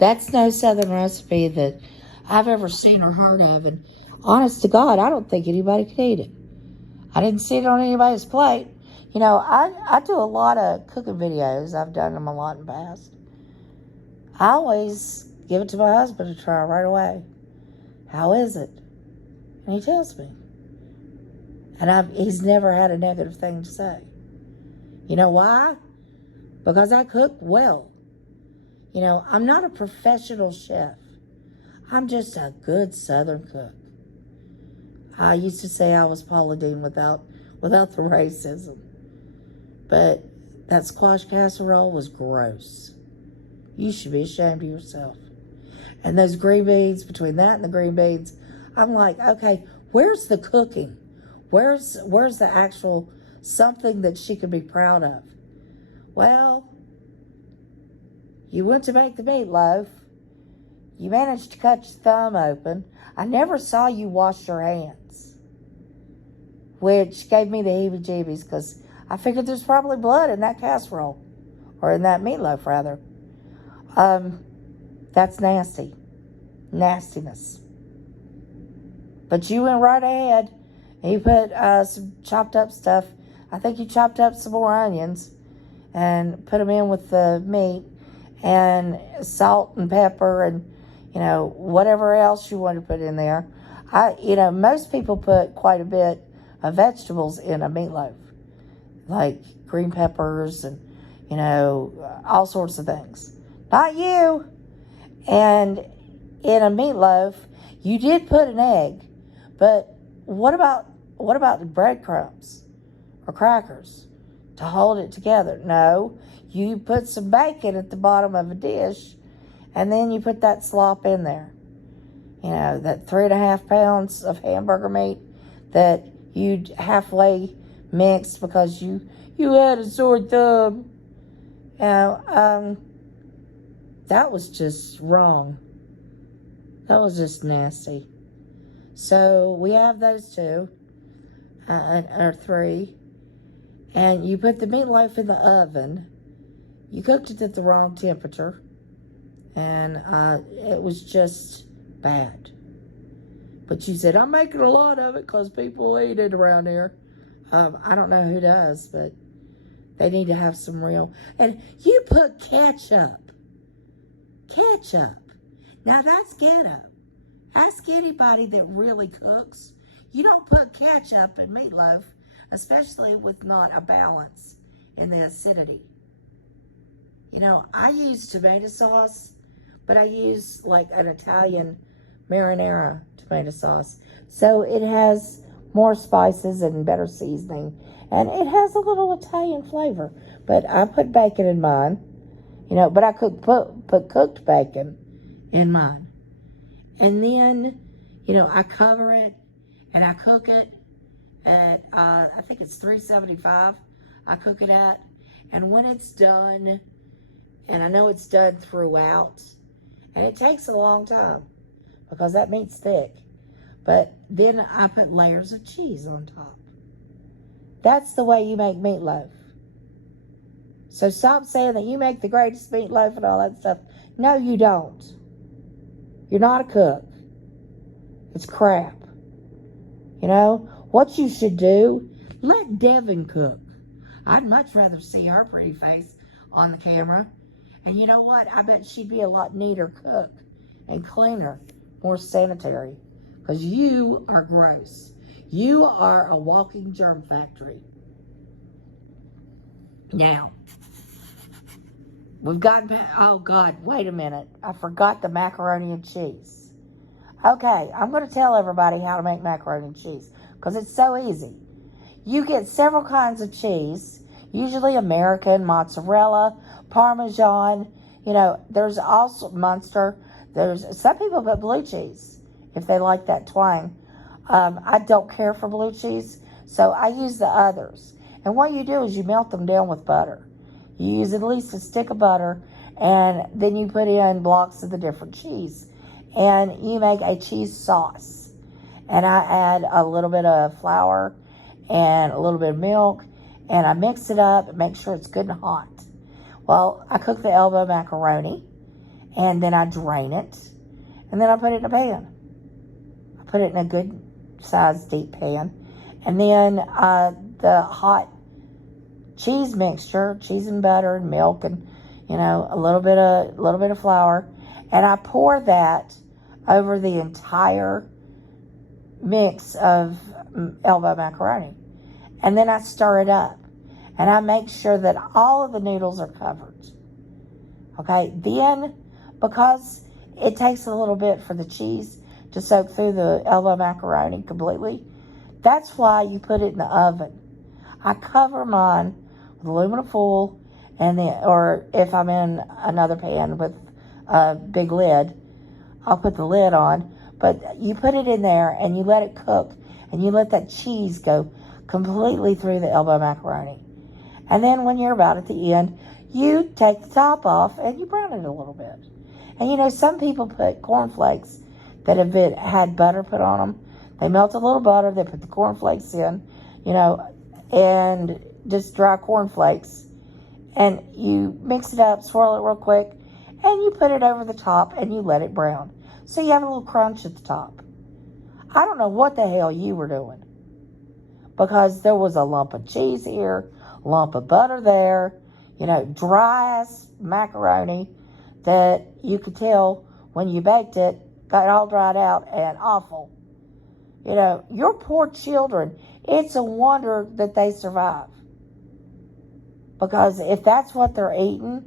That's no Southern recipe that I've ever seen or heard of. And honest to God, I don't think anybody could eat it. I didn't see it on anybody's plate. I do a lot of cooking videos. I've done them a lot in the past. I always give it to my husband to try right away. How is it? And he tells me. And he's never had a negative thing to say. You know why? Because I cook well. I'm not a professional chef. I'm just a good Southern cook. I used to say I was Paula Deen without the racism. But that squash casserole was gross. You should be ashamed of yourself. And those green beans, between that and the green beans, I'm like, okay, where's the cooking? Where's the actual something that she could be proud of? Well, you went to make the meatloaf. You managed to cut your thumb open. I never saw you wash your hands, which gave me the heebie-jeebies because I figured there's probably blood in that casserole, or in that meatloaf, rather. That's nasty. Nastiness. But you went right ahead and you put some chopped up stuff. I think you chopped up some more onions and put them in with the meat and salt and pepper and, whatever else you want to put in there. Most people put quite a bit of vegetables in a meatloaf, like green peppers and, all sorts of things. Not you. And in a meatloaf, you did put an egg, but what about the breadcrumbs or crackers to hold it together? No, you put some bacon at the bottom of a dish, and then you put that slop in there. That 3.5 pounds of hamburger meat that you halfway mixed because you had a sore thumb. That was just wrong. That was just nasty. So we have those two, or three, and you put the meatloaf in the oven. You cooked it at the wrong temperature, and it was just bad. But you said, I'm making a lot of it because people eat it around here. I don't know who does, but they need to have some real. And you put ketchup. Ketchup. Now that's ghetto. Ask anybody that really cooks. You don't put ketchup in meatloaf, especially with not a balance in the acidity. I use tomato sauce, but I use like an Italian marinara tomato sauce. So it has more spices and better seasoning, and it has a little Italian flavor. But I put bacon in mine, but I could put cooked bacon in mine. And then, I cover it and I cook it at, I think it's 375 I cook it at. And when it's done, and I know it's done throughout, and it takes a long time because that meat's thick, but then I put layers of cheese on top. That's the way you make meatloaf. So stop saying that you make the greatest meatloaf and all that stuff. No, you don't. You're not a cook. It's crap. What you should do, let Devin cook. I'd much rather see her pretty face on the camera. And you know what? I bet she'd be a lot neater cook and cleaner, more sanitary. Because you are gross. You are a walking germ factory. Now, we've got, oh God, wait a minute. I forgot the macaroni and cheese. Okay, I'm going to tell everybody how to make macaroni and cheese because it's so easy. You get several kinds of cheese, usually American, mozzarella, Parmesan. There's also Munster. Some people put blue cheese if they like that twang. I don't care for blue cheese, so I use the others. And what you do is you melt them down with butter. You use at least a stick of butter, and then you put in blocks of the different cheese. And you make a cheese sauce. And I add a little bit of flour and a little bit of milk, and I mix it up and make sure it's good and hot. Well, I cook the elbow macaroni, and then I drain it, and then I put it in a pan. I put it in a good size deep pan, and then the hot cheese mixture, cheese and butter and milk, and a little bit of flour, and I pour that over the entire mix of elbow macaroni, and then I stir it up, and I make sure that all of the noodles are covered. Okay, then because it takes a little bit for the cheese to soak through the elbow macaroni completely, that's why you put it in the oven. I cover mine with aluminum foil, or if I'm in another pan with a big lid, I'll put the lid on. But you put it in there and you let it cook, and you let that cheese go completely through the elbow macaroni. And then when you're about at the end, you take the top off and you brown it a little bit. And some people put cornflakes that have had butter put on them. They melt a little butter, they put the cornflakes in, and just dry cornflakes. And you mix it up, swirl it real quick, and you put it over the top and you let it brown. So you have a little crunch at the top. I don't know what the hell you were doing, because there was a lump of cheese here, a lump of butter there, dry ass macaroni that you could tell when you baked it got all dried out and awful. Your poor children, it's a wonder that they survive. Because if that's what they're eating,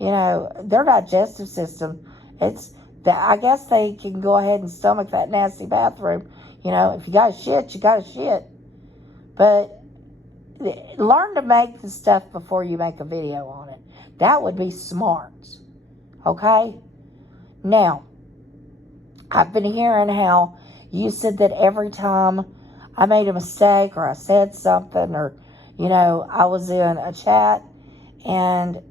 their digestive system, I guess they can go ahead and stomach that nasty bathroom. If you got to shit, you got to shit. But learn to make the stuff before you make a video on it. That would be smart. Okay? Now, I've been hearing how you said that every time I made a mistake or I said something, or, I was in a chat, and,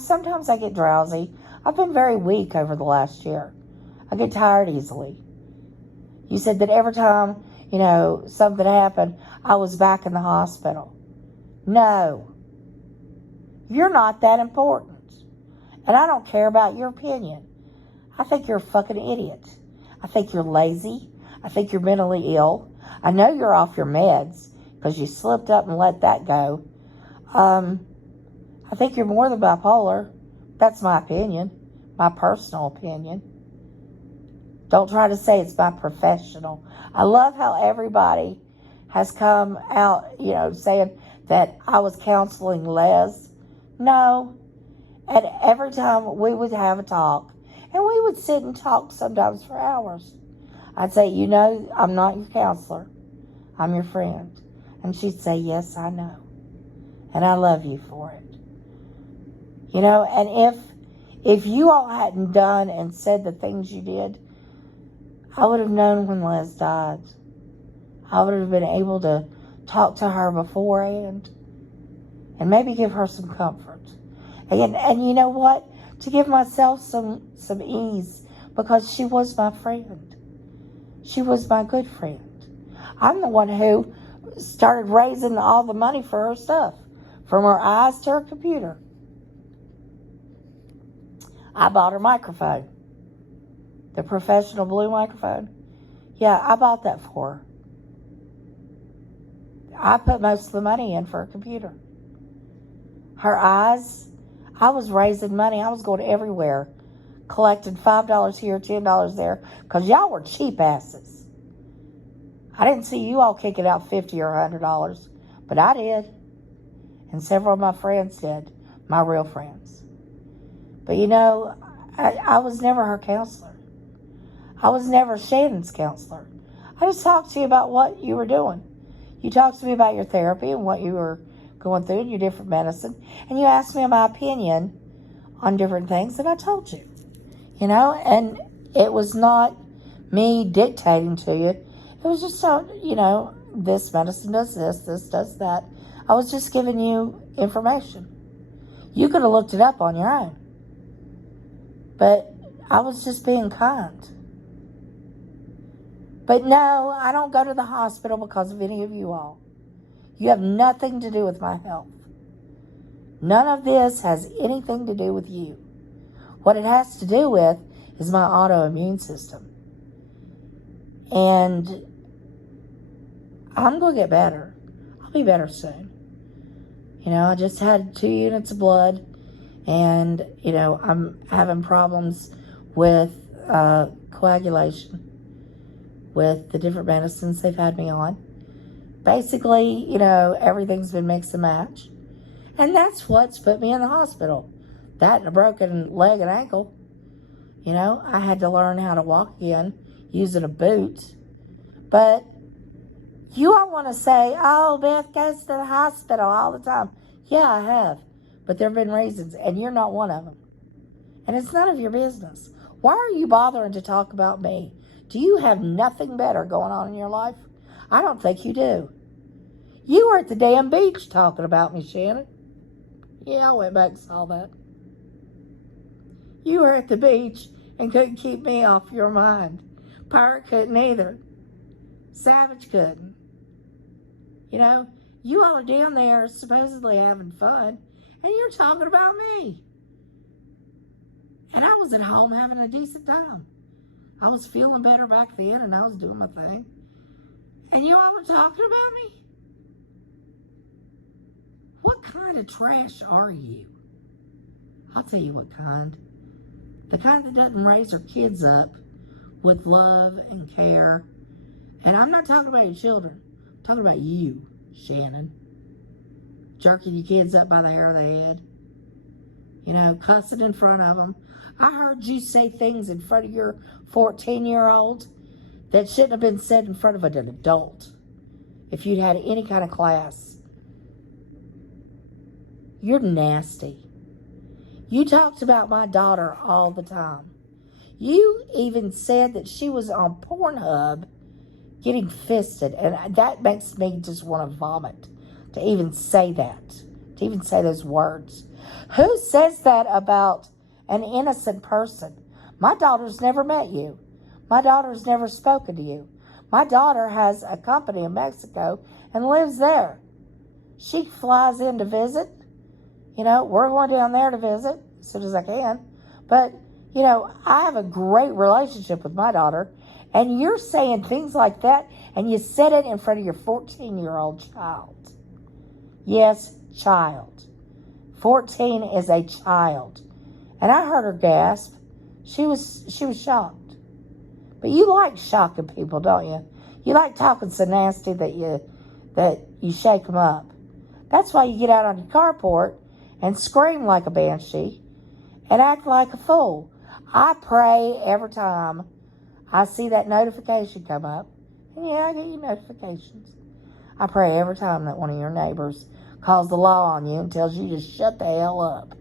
sometimes I get drowsy. I've been very weak over the last year. I get tired easily. You said that every time, something happened, I was back in the hospital. No. You're not that important. And I don't care about your opinion. I think you're a fucking idiot. I think you're lazy. I think you're mentally ill. I know you're off your meds because you slipped up and let that go. I think you're more than bipolar. That's my opinion, my personal opinion. Don't try to say it's my professional. I love how everybody has come out, saying that I was counseling Les. No. And every time we would have a talk, and we would sit and talk sometimes for hours. I'd say, I'm not your counselor. I'm your friend. And she'd say, yes, I know. And I love you for it. And if you all hadn't done and said the things you did, I would have known when Les died. I would have been able to talk to her beforehand and maybe give her some comfort. And you know what? To give myself some ease, because she was my friend. She was my good friend. I'm the one who started raising all the money for her stuff, from her eyes to her computer. I bought her microphone. The professional blue microphone. Yeah, I bought that for her. I put most of the money in for her computer. Her eyes, I was raising money. I was going everywhere, collecting $5 here, $10 there, because y'all were cheap asses. I didn't see you all kicking out $50 or $100, but I did. And several of my friends did, my real friends. But I was never her counselor. I was never Shannon's counselor. I just talked to you about what you were doing. You talked to me about your therapy and what you were going through and your different medicine. And you asked me my opinion on different things, and I told you. And it was not me dictating to you. It was just so, this medicine does this does that. I was just giving you information. You could have looked it up on your own. But I was just being kind. But no, I don't go to the hospital because of any of you all. You have nothing to do with my health. None of this has anything to do with you. What it has to do with is my autoimmune system. And I'm going to get better. I'll be better soon. I just had 2 units of blood, and, I'm having problems with coagulation with the different medicines they've had me on. Basically, everything's been mix and match. And that's what's put me in the hospital. That and a broken leg and ankle. I had to learn how to walk again using a boot. But you all want to say, oh, Beth goes to the hospital all the time. Yeah, I have. But there have been reasons, and you're not one of them. And it's none of your business. Why are you bothering to talk about me? Do you have nothing better going on in your life? I don't think you do. You were at the damn beach talking about me, Shannon. Yeah, I went back and saw that. You were at the beach and couldn't keep me off your mind. Pirate couldn't either. Savage couldn't. You all are down there supposedly having fun, and you're talking about me. And I was at home having a decent time. I was feeling better back then, and I was doing my thing. And you all are talking about me? What kind of trash are you? I'll tell you what kind. The kind that doesn't raise her kids up with love and care. And I'm not talking about your children. I'm talking about you, Shannon. Jerking your kids up by the hair of the head. Cussing in front of them. I heard you say things in front of your 14-year-old that shouldn't have been said in front of an adult if you'd had any kind of class. You're nasty. You talked about my daughter all the time. You even said that she was on Pornhub getting fisted, and that makes me just want to vomit to even say that, to even say those words. Who says that about an innocent person? My daughter's never met you. My daughter's never spoken to you. My daughter has a company in Mexico and lives there. She flies in to visit. We're going down there to visit as soon as I can. But, I have a great relationship with my daughter. And you're saying things like that, and you said it in front of your 14-year-old child. Yes, child. 14 is a child. And I heard her gasp. She was shocked. But you like shocking people, don't you? You like talking so nasty that you shake them up. That's why you get out on your carport and scream like a banshee and act like a fool. I pray every time I see that notification come up. And yeah, I get your notifications. I pray every time that one of your neighbors calls the law on you and tells you to shut the hell up.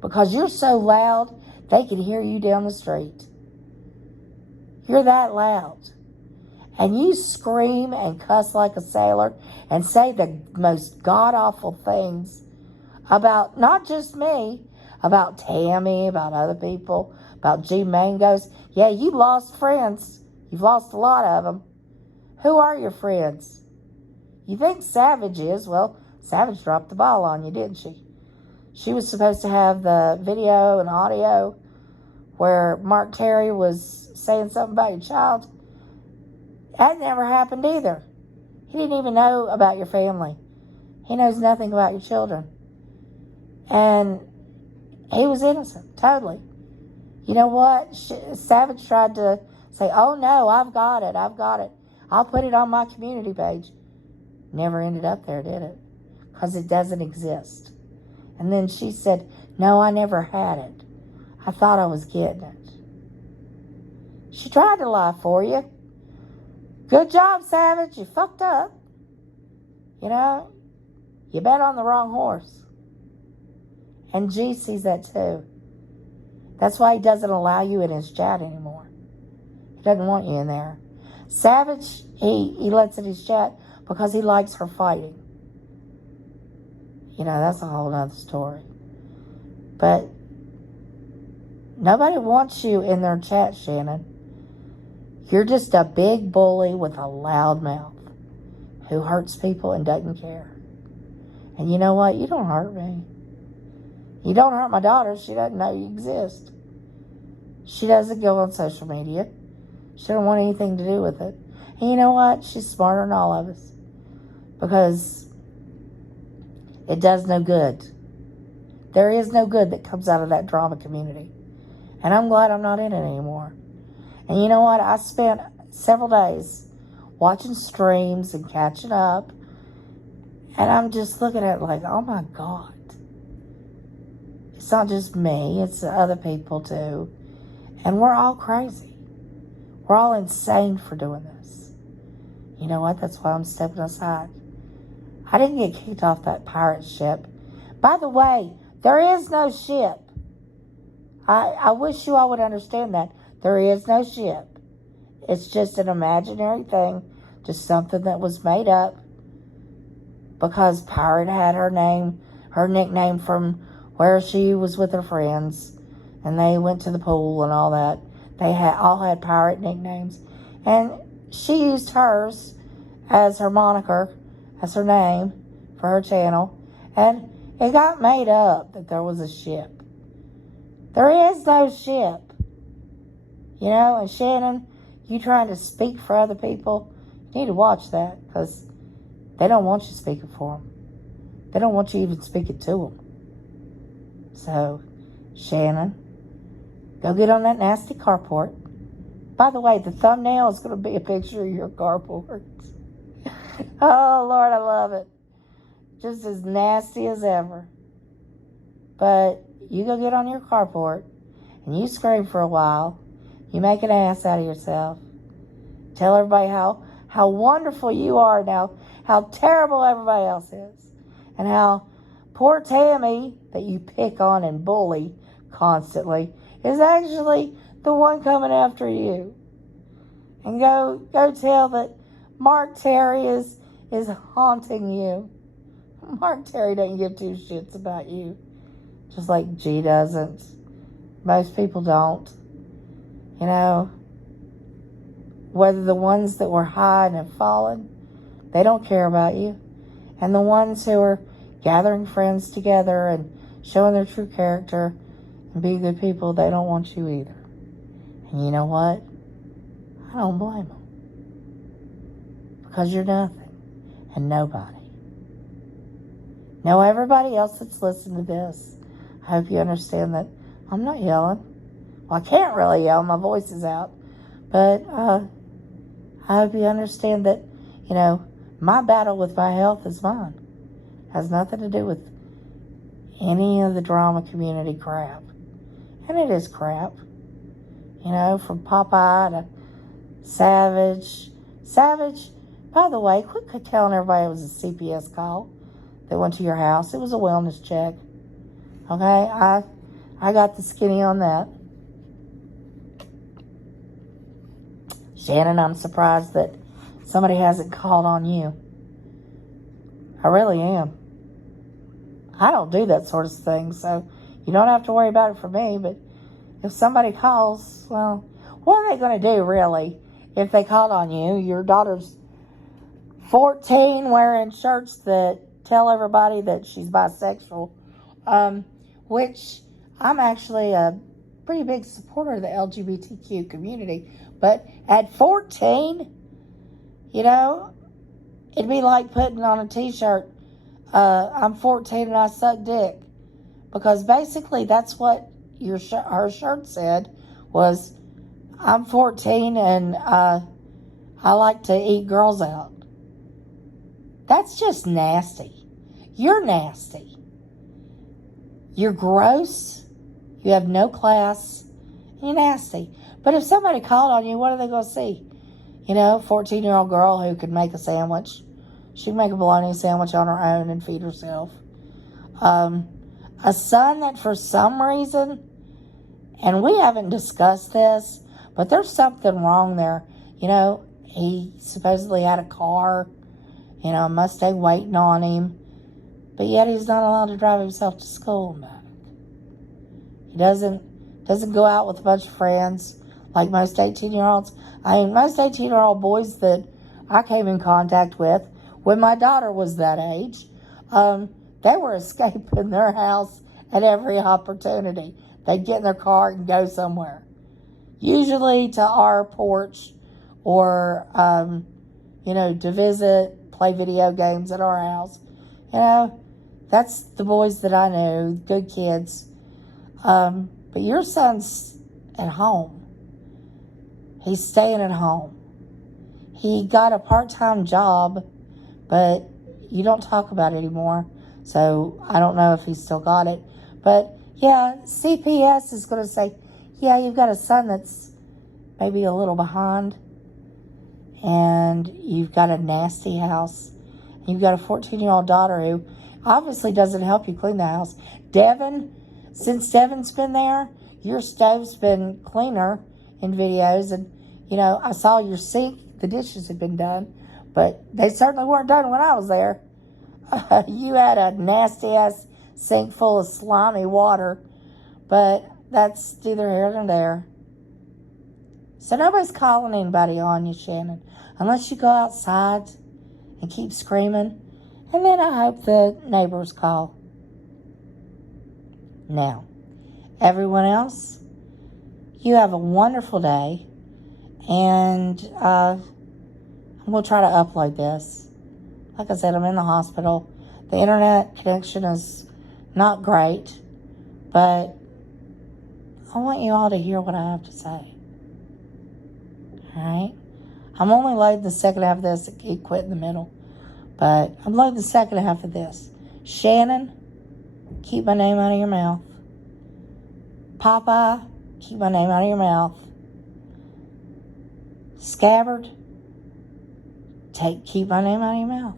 Because you're so loud, they can hear you down the street. You're that loud. And you scream and cuss like a sailor and say the most god-awful things about not just me, about Tammy, about other people, about G Mangoes. Yeah, you lost friends. You've lost a lot of them. Who are your friends? You think Savage is? Well, Savage dropped the ball on you, didn't she? She was supposed to have the video and audio where Mark Terry was saying something about your child. That never happened either. He didn't even know about your family. He knows nothing about your children. And he was innocent, totally. You know what? Savage tried to say, oh no, I've got it. I'll put it on my community page. Never ended up there, did it? Because it doesn't exist. And then she said, no, I never had it. I thought I was getting it. She tried to lie for you. Good job, Savage. You fucked up. You bet on the wrong horse. And G sees that too. That's why he doesn't allow you in his chat anymore. He doesn't want you in there. Savage, he lets in his chat because he likes her fighting. That's a whole other story. But nobody wants you in their chat, Shannon. You're just a big bully with a loud mouth who hurts people and doesn't care. And you know what? You don't hurt me. You don't hurt my daughter. She doesn't know you exist. She doesn't go on social media. She don't want anything to do with it. And you know what? She's smarter than all of us. Because it does no good. There is no good that comes out of that drama community. And I'm glad I'm not in it anymore. And you know what? I spent several days watching streams and catching up. And I'm just looking at it like, oh my God. It's not just me. It's the other people too. And we're all crazy. We're all insane for doing this. You know what? That's why I'm stepping aside. I didn't get kicked off that pirate ship. By the way, there is no ship. I wish you all would understand that. There is no ship. It's just an imaginary thing. Just something that was made up. Because Pirate had her nickname from where she was with her friends. And they went to the pool and all that. They all had pirate nicknames. And she used hers as her moniker, as her name for her channel. And it got made up that there was a ship. There is no ship. You know, and Shannon, you trying to speak for other people, you need to watch that, because they don't want you speaking for them. They don't want you even speaking to them. So, Shannon, go get on that nasty carport. By the way, the thumbnail is going to be a picture of your carport. Oh, Lord, I love it. Just as nasty as ever. But you go get on your carport and you scream for a while. You make an ass out of yourself. Tell everybody how wonderful you are now, how terrible everybody else is, and how poor Tammy, that you pick on and bully constantly, is actually the one coming after you. And go tell that Mark Terry is haunting you. Mark Terry doesn't give two shits about you. Just like G doesn't. Most people don't. You know, whether the ones that were high and have fallen, they don't care about you. And the ones who are gathering friends together and showing their true character and being good people, they don't want you either. And you know what? I don't blame them. Because you're nothing and nobody. Now, everybody else that's listening to this, I hope you understand that I'm not yelling. Well, I can't really yell. My voice is out. But I hope you understand that, you know, my battle with my health is mine. It has nothing to do with any of the drama community crap. And it is crap. You know, from Popeye to Savage. Savage, by the way, quit telling everybody it was a CPS call that went to your house. It was a wellness check. Okay? I got the skinny on that. Shannon, I'm surprised that somebody hasn't called on you. I really am. I don't do that sort of thing, so you don't have to worry about it for me, but if somebody calls, well, what are they going to do, really, if they called on you? Your daughter's 14, wearing shirts that tell everybody that she's bisexual, which I'm actually a pretty big supporter of the LGBTQ community. But at 14, you know, it'd be like putting on a t-shirt, I'm 14 and I suck dick. Because basically that's what her shirt said was, I'm 14 and I like to eat girls out. That's just nasty. You're nasty. You're gross. You have no class. You're nasty. But if somebody called on you, what are they going to see? You know, 14-year-old girl who could make a sandwich. She could make a bologna sandwich on her own and feed herself. A son that for some reason, and we haven't discussed this, but there's something wrong there. You know, he supposedly had a car, you know, a Mustang waiting on him, but yet he's not allowed to drive himself to school and back. He doesn't go out with a bunch of friends like most 18-year-olds. I mean, most 18-year-old boys that I came in contact with when my daughter was that age, they were escaping their house at every opportunity. They'd get in their car and go somewhere. Usually to our porch or, to visit, play video games at our house. That's the boys that I know, good kids. But your son's at home. He's staying at home. He got a part-time job, but you don't talk about it anymore. So I don't know if he still got it. But yeah, CPS is going to say, yeah, you've got a son that's maybe a little behind. And you've got a nasty house. You've got a 14-year-old daughter who obviously doesn't help you clean the house. Devin, since Devin's been there, your stove's been cleaner in videos. And, I saw your sink, the dishes had been done. But they certainly weren't done when I was there. You had a nasty-ass sink full of slimy water. But that's neither here nor there. So nobody's calling anybody on you, Shannon. Unless you go outside and keep screaming. And then I hope the neighbors call. Now, everyone else, you have a wonderful day. And I'm going to try to upload this. Like I said, I'm in the hospital. The internet connection is not great. But I want you all to hear what I have to say. Alright? I'm only loading the second half of this. It quit in the middle. But I'm loading the second half of this. Shannon, keep my name out of your mouth. Papa, keep my name out of your mouth. Scabbard, keep my name out of your mouth.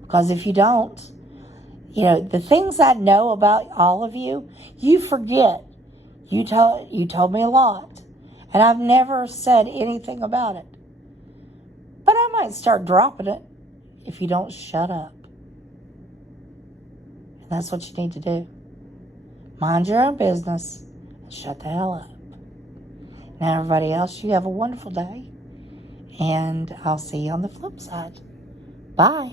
Because if you don't, the things I know about all of you, you forget. You told me a lot. And I've never said anything about it. But I might start dropping it if you don't shut up. And that's what you need to do. Mind your own business and shut the hell up. Now, everybody else, you have a wonderful day. And I'll see you on the flip side. Bye.